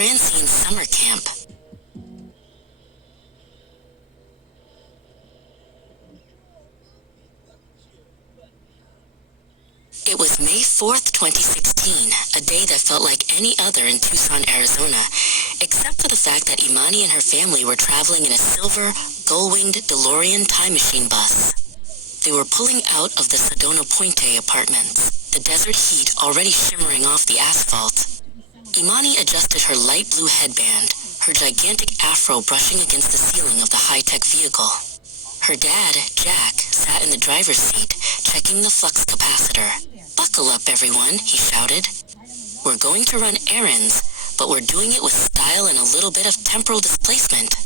Francine's summer camp. It was May 4th, 2016, a day that felt like any other in Tucson, Arizona, except for the fact that Imani and her family were traveling in a silver, gull-winged DeLorean time machine bus. They were pulling out of the Sedona Puente apartments, the desert heat already shimmering off the asphalt. Imani adjusted her light blue headband, her gigantic afro brushing against the ceiling of the high-tech vehicle. Her dad, Jack, sat in the driver's seat, checking the flux capacitor. "Buckle up, everyone," he shouted. "We're going to run errands, but we're doing it with style and a little bit of temporal displacement."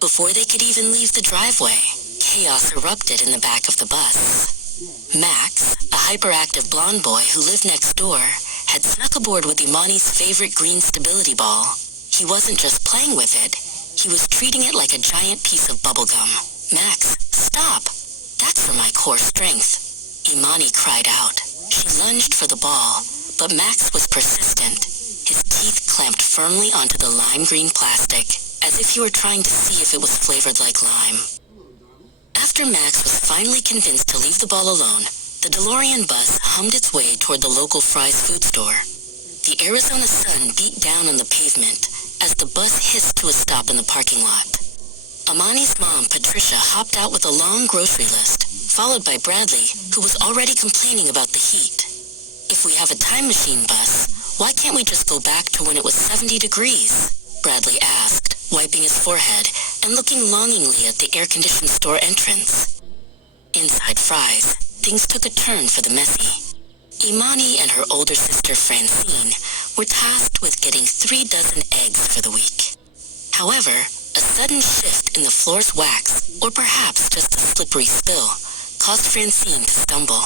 Before they could even leave the driveway, chaos erupted in the back of the bus. Max, a hyperactive blonde boy who lived next door, had snuck aboard with Imani's favorite green stability ball. He wasn't just playing with it, he was treating it like a giant piece of bubblegum. "Max, stop! That's for my core strength," Imani cried out. She lunged for the ball, but Max was persistent, his teeth clamped firmly onto the lime green plastic, as if he were trying to see if it was flavored like lime. After Max was finally convinced to leave the ball alone, the DeLorean bus hummed its way toward the local Fry's food store. The Arizona sun beat down on the pavement as the bus hissed to a stop in the parking lot. Imani's mom, Patricia, hopped out with a long grocery list, followed by Bradley, who was already complaining about the heat. "If we have a time machine bus, why can't we just go back to when it was 70 degrees? Bradley asked, wiping his forehead and looking longingly at the air-conditioned store entrance. Inside Fry's, things took a turn for the messy. Imani and her older sister Francine were tasked with getting 3 dozen eggs for the week. However, a sudden shift in the floor's wax, or perhaps just a slippery spill, caused Francine to stumble.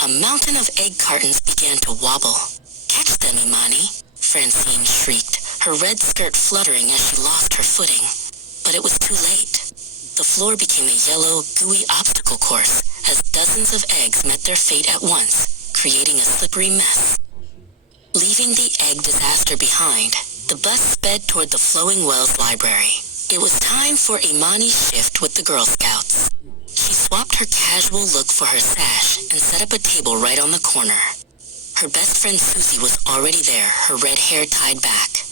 A mountain of egg cartons began to wobble. "Catch them, Imani," Francine shrieked, her red skirt fluttering as she lost her footing. But it was too late. The floor became a yellow, gooey obstacle course as dozens of eggs met their fate at once, creating a slippery mess. Leaving the egg disaster behind, the bus sped toward the Flowing Wells Library. It was time for Imani's shift with the Girl Scouts. She swapped her casual look for her sash and set up a table right on the corner. Her best friend Susie was already there, her red hair tied back.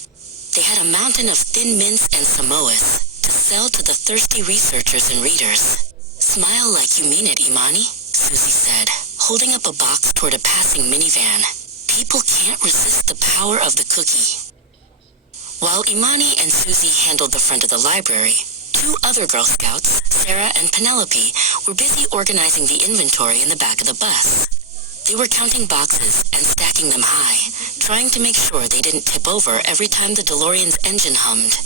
They had a mountain of Thin Mints and Samoas to sell to the thirsty researchers and readers. "Smile like you mean it, Imani," Susie said, holding up a box toward a passing minivan. "People can't resist the power of the cookie." While Imani and Susie handled the front of the library, 2 other Girl Scouts, Sarah and Penelope, were busy organizing the inventory in the back of the bus. They were counting boxes and stacking them high, trying to make sure they didn't tip over every time the DeLorean's engine hummed.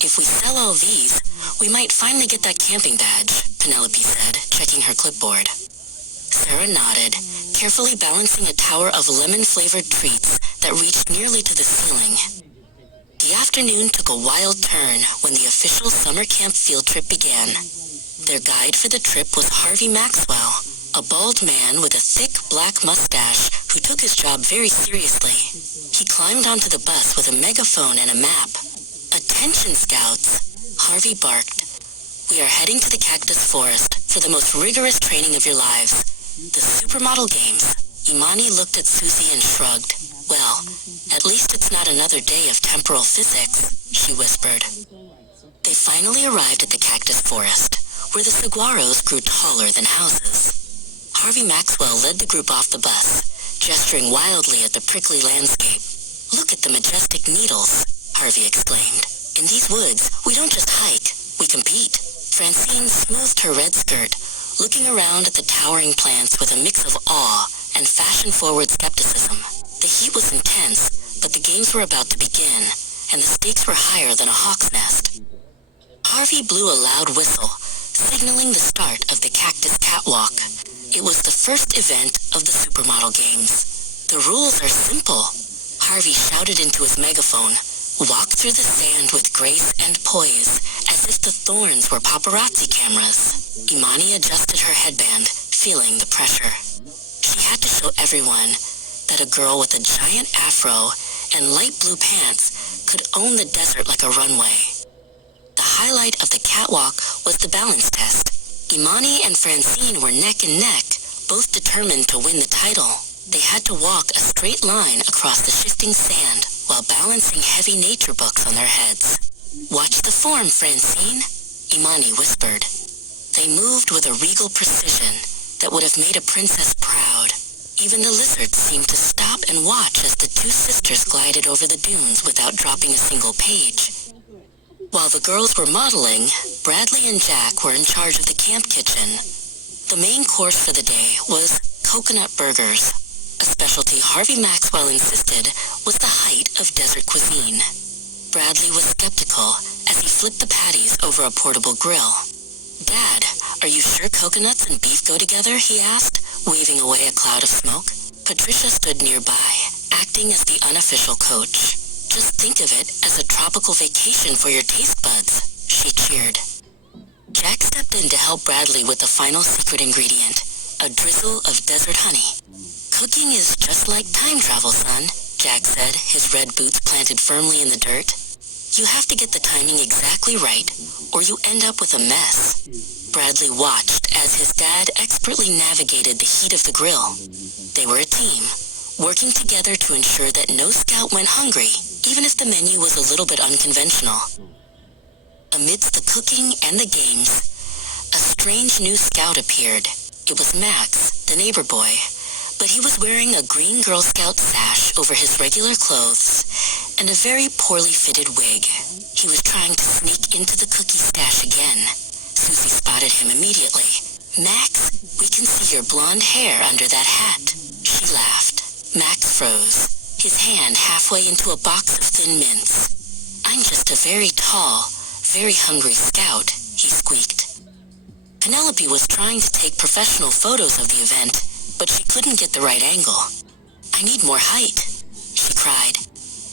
"If we sell all these, we might finally get that camping badge," Penelope said, checking her clipboard. Sarah nodded, carefully balancing a tower of lemon-flavored treats that reached nearly to the ceiling. The afternoon took a wild turn when the official summer camp field trip began. Their guide for the trip was Harvey Maxwell, a bald man with a thick black mustache who took his job very seriously. He climbed onto the bus with a megaphone and a map. "Attention, Scouts," Harvey barked. "We are heading to the cactus forest for the most rigorous training of your lives, the Supermodel Games." Imani looked at Susie and shrugged. "Well, at least it's not another day of temporal physics," she whispered. They finally arrived at the cactus forest, where the saguaros grew taller than houses. Harvey Maxwell led the group off the bus, gesturing wildly at the prickly landscape. "Look at the majestic needles," Harvey exclaimed. "In these woods, we don't just hike, we compete." Francine smoothed her red skirt, looking around at the towering plants with a mix of awe and fashion-forward skepticism. The heat was intense, but the games were about to begin, and the stakes were higher than a hawk's nest. Harvey blew a loud whistle, signaling the start of the cactus catwalk. It was the first event of the Supermodel Games. "The rules are simple," Harvey shouted into his megaphone. "Walk through the sand with grace and poise, as if the thorns were paparazzi cameras." Imani adjusted her headband, feeling the pressure. She had to show everyone that a girl with a giant afro and light blue pants could own the desert like a runway. The highlight of the catwalk was the balance test. Imani and Francine were neck and neck, both determined to win the title. They had to walk a straight line across the shifting sand while balancing heavy nature books on their heads. "Watch the form, Francine," Imani whispered. They moved with a regal precision that would have made a princess proud. Even the lizards seemed to stop and watch as the two sisters glided over the dunes without dropping a single page. While the girls were modeling, Bradley and Jack were in charge of the camp kitchen. The main course for the day was coconut burgers, a specialty Harvey Maxwell insisted was the height of desert cuisine. Bradley was skeptical as he flipped the patties over a portable grill. "Dad, are you sure coconuts and beef go together?" he asked, waving away a cloud of smoke. Patricia stood nearby, acting as the unofficial coach. "Just think of it as a tropical vacation for your taste buds," she cheered. Jack stepped in to help Bradley with the final secret ingredient, a drizzle of desert honey. "Cooking is just like time travel, son," Jack said, his red boots planted firmly in the dirt. "You have to get the timing exactly right, or you end up with a mess." Bradley watched as his dad expertly navigated the heat of the grill. They were a team, working together to ensure that no scout went hungry, even if the menu was a little bit unconventional. Amidst the cooking and the games, a strange new scout appeared. It was Max, the neighbor boy, but he was wearing a green Girl Scout sash over his regular clothes and a very poorly fitted wig. He was trying to sneak into the cookie stash again. Susie spotted him immediately. "Max, we can see your blonde hair under that hat." She laughed. Max froze, his hand halfway into a box of Thin Mints. "I'm just a very tall, very hungry scout," he squeaked. Penelope was trying to take professional photos of the event, but she couldn't get the right angle. "I need more height," she cried.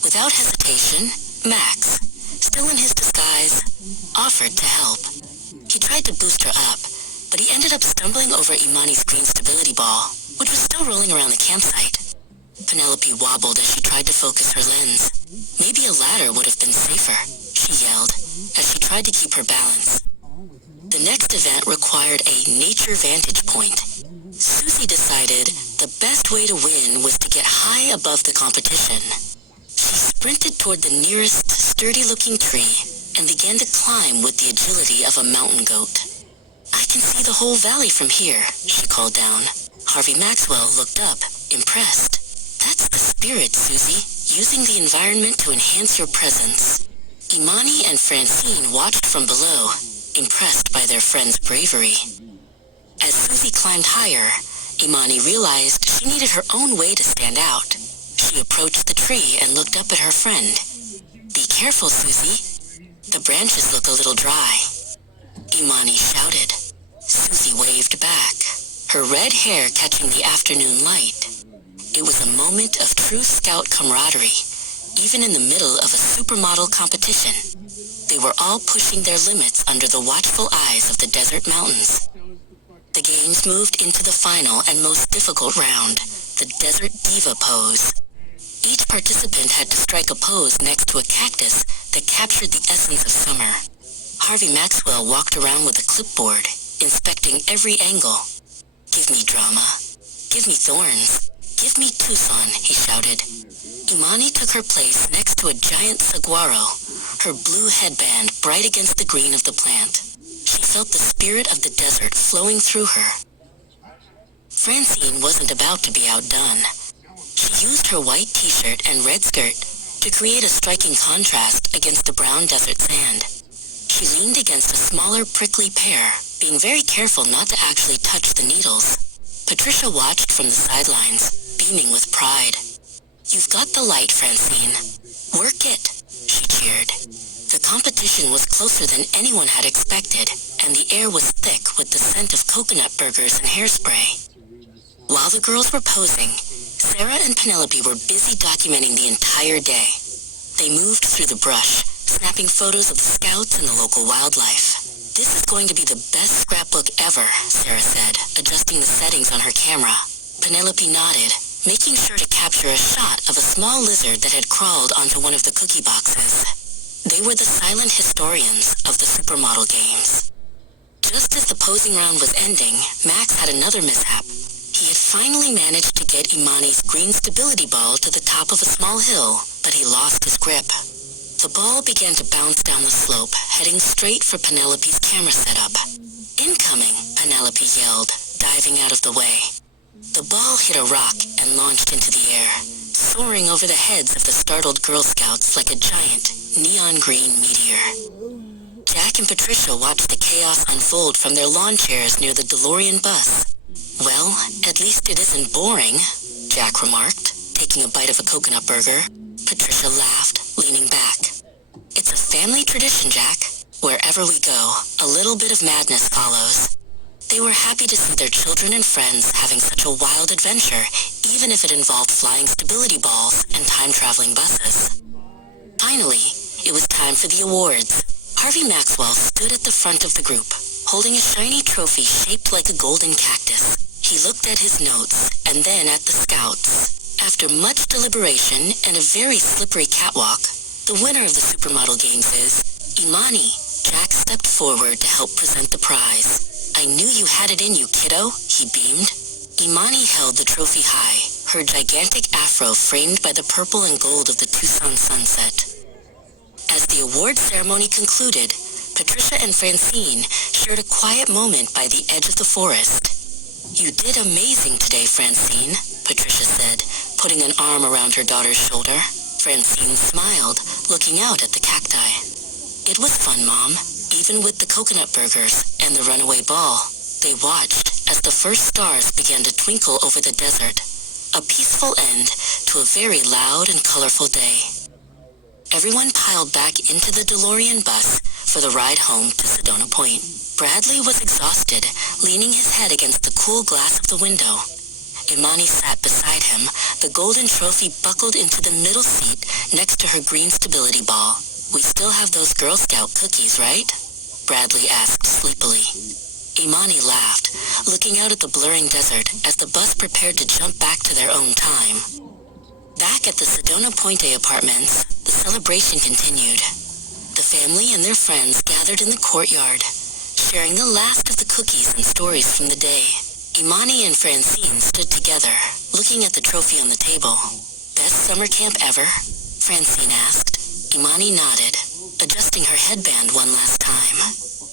Without hesitation, Max, still in his disguise, offered to help. He tried to boost her up, but he ended up stumbling over Imani's green stability ball, which was still rolling around the campsite. Penelope wobbled as she tried to focus her lens. "Maybe a ladder would have been safer," she yelled, as she tried to keep her balance. The next event required a nature vantage point. Susie decided the best way to win was to get high above the competition. She sprinted toward the nearest sturdy-looking tree and began to climb with the agility of a mountain goat. "I can see the whole valley from here," she called down. Harvey Maxwell looked up, impressed. "That's the spirit, Susie, using the environment to enhance your presence." Imani and Francine watched from below, impressed by their friend's bravery. As Susie climbed higher, Imani realized she needed her own way to stand out. She approached the tree and looked up at her friend. "Be careful, Susie. The branches look a little dry." Imani shouted. Susie waved back, her red hair catching the afternoon light. It was a moment of true scout camaraderie, even in the middle of a supermodel competition. They were all pushing their limits under the watchful eyes of the desert mountains. The games moved into the final and most difficult round, the Desert Diva pose. Each participant had to strike a pose next to a cactus that captured the essence of summer. Harvey Maxwell walked around with a clipboard, inspecting every angle. "Give me drama. Give me thorns. Give me Tucson," he shouted. Imani took her place next to a giant saguaro, her blue headband bright against the green of the plant. She felt the spirit of the desert flowing through her. Francine wasn't about to be outdone. She used her white t-shirt and red skirt to create a striking contrast against the brown desert sand. She leaned against a smaller prickly pear, being very careful not to actually touch the needles. Patricia watched from the sidelines, beaming with pride. "You've got the light, Francine. Work it," she cheered. The competition was closer than anyone had expected, and the air was thick with the scent of coconut burgers and hairspray. While the girls were posing, Sarah and Penelope were busy documenting the entire day. They moved through the brush, snapping photos of the scouts and the local wildlife. "This is going to be the best scrapbook ever," Sarah said, adjusting the settings on her camera. Penelope nodded, making sure to capture a shot of a small lizard that had crawled onto one of the cookie boxes. They were the silent historians of the supermodel games. Just as the posing round was ending, Max had another mishap. He had finally managed to get Imani's green stability ball to the top of a small hill, but he lost his grip. The ball began to bounce down the slope, heading straight for Penelope's camera setup. "Incoming," Penelope yelled, diving out of the way. The ball hit a rock and launched into the air, soaring over the heads of the startled Girl Scouts like a giant, neon green meteor. Jack and Patricia watched the chaos unfold from their lawn chairs near the DeLorean bus. "Well, at least it isn't boring," Jack remarked, taking a bite of a coconut burger. Patricia laughed, leaning back. "It's a family tradition, Jack. Wherever we go, a little bit of madness follows." They were happy to see their children and friends having such a wild adventure, even if it involved flying stability balls and time-traveling buses. Finally, it was time for the awards. Harvey Maxwell stood at the front of the group, holding a shiny trophy shaped like a golden cactus. He looked at his notes, and then at the scouts. After much deliberation and a very slippery catwalk, the winner of the supermodel games is Imani. Jack stepped forward to help present the prize. "I knew you had it in you, kiddo," he beamed. Imani held the trophy high, her gigantic afro framed by the purple and gold of the Tucson sunset. As the award ceremony concluded, Patricia and Francine shared a quiet moment by the edge of the forest. "You did amazing today, Francine," Patricia said, putting an arm around her daughter's shoulder. Francine smiled, looking out at the cacti. "It was fun, Mom, even with the coconut burgers and the runaway ball." They watched as the first stars began to twinkle over the desert, a peaceful end to a very loud and colorful day. Everyone piled back into the DeLorean bus for the ride home to Sedona Point. Bradley was exhausted, leaning his head against the cool glass of the window. Imani sat beside him, the golden trophy buckled into the middle seat next to her green stability ball. "We still have those Girl Scout cookies, right?" Bradley asked sleepily. Imani laughed, looking out at the blurring desert as the bus prepared to jump back to their own time. Back at the Sedona Pointe apartments, the celebration continued. The family and their friends gathered in the courtyard, sharing the last of the cookies and stories from the day. Imani and Francine stood together, looking at the trophy on the table. "Best summer camp ever?" Francine asked. Imani nodded, adjusting her headband one last time.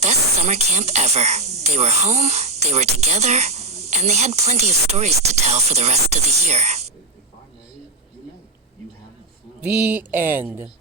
Best summer camp ever. They were home, they were together, and they had plenty of stories to tell for the rest of the year. The end.